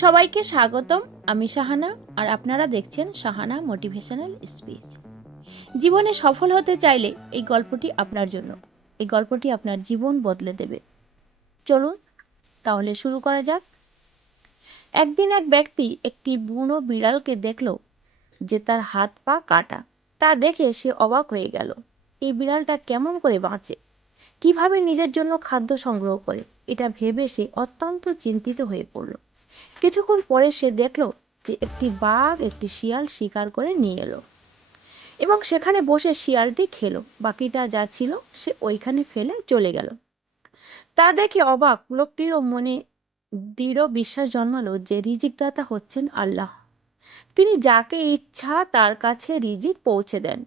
সবাইকে স্বাগতম, আমি শাহানা, আর আপনারা দেখছেন শাহানা মোটিভেশনাল স্পিচ। জীবনে সফল হতে চাইলে এই গল্পটি আপনার জন্য, এই গল্পটি আপনার জীবন বদলে দেবে। চলুন তাহলে শুরু করা যাক। একদিন এক ব্যক্তি একটি বুনো বিড়ালকে দেখল যে তার হাত পা কাটা। তা দেখে সে অবাক হয়ে গেল, এই বিড়ালটা কেমন করে বাঁচে? কীভাবে নিজের জন্য খাদ্য সংগ্রহ করে? এটা ভেবে সে অত্যন্ত চিন্তিত হয়ে পড়ল। কিছুক্ষণ পরে সে দেখল যে একটি বাঘ একটি শিয়াল শিকার করে নিয়ে এলো এবং সেখানে বসে শিয়ালটি খেলো। বাকিটা যা ছিল সে ওইখানে ফেলে চলে গেল। তা দেখে অবাক লোকটিরও মনে দৃঢ় বিশ্বাস জন্মালো যে রিজিকদাতা হচ্ছেন আল্লাহ। তিনি যাকে ইচ্ছা তার কাছে রিজিক পৌঁছে দেন।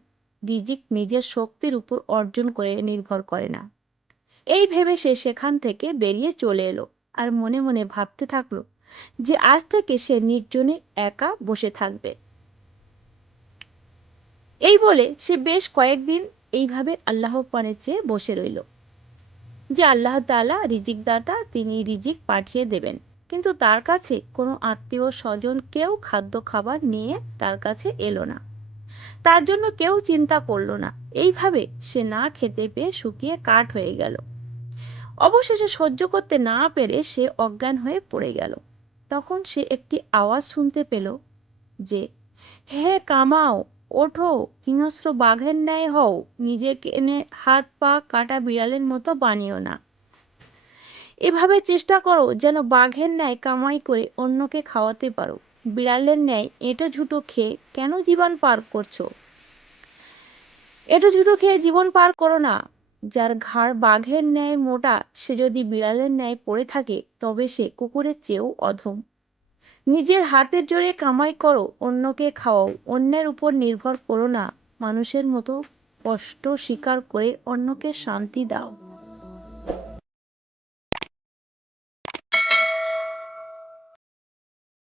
রিজিক নিজের শক্তির উপর অর্জন করে নির্ভর করে না। এই ভেবে সে সেখান থেকে বেরিয়ে চলে এলো আর মনে মনে ভাবতে থাকল যে আজ থেকে সে নির্জনে একা বসে থাকবে। এই বলে সে বেশ কয়েকদিন এইভাবে আল্লাহ পানে চেয়ে বসে রইল। যে আল্লাহ তাআলা রিজিক দাতা তিনি রিজিক পাঠিয়ে দেবেন। কিন্তু তার কাছে কোনো আত্মীয় স্বজন কেউ খাদ্য খাবার নিয়ে তার কাছে এলো না। তার জন্য কেউ চিন্তা করল না। এইভাবে সে না খেতে পেয়ে শুকিয়ে কাঠ হয়ে গেল। অবশেষে সহ্য করতে না পেরে সে অজ্ঞান হয়ে পড়ে গেল। তখন সে একটি আওয়াজ শুনতে পেল যে, হে কামাও, ওঠো, হিংস্র বাঘের ন্যায় হও, নিজেকে এনে হাত পা কাটা বিড়ালের মতো বানিও না। এভাবে চেষ্টা করো যেন বাঘের ন্যায় কামাই করে অন্যকে খাওয়াতে পারো। বিড়ালের ন্যায় এঁটো ঝুটো খেয়ে কেন জীবন পার করছ? এঁটো ঝুটো খেয়ে জীবন পার করো না যার ঘাড় বাঘের ন্যায় মোটা, সে যদি বিড়ালের ন্যায় পড়ে থাকে, তবে সে কুকুরের চেয়েও অধম। নিজের হাতের জোরে কামাই করো, অন্যকে খাওয়াও, অন্যের উপর নির্ভর করো না। মানুষের মতো কষ্ট স্বীকার করে অন্যকে শান্তি দাও।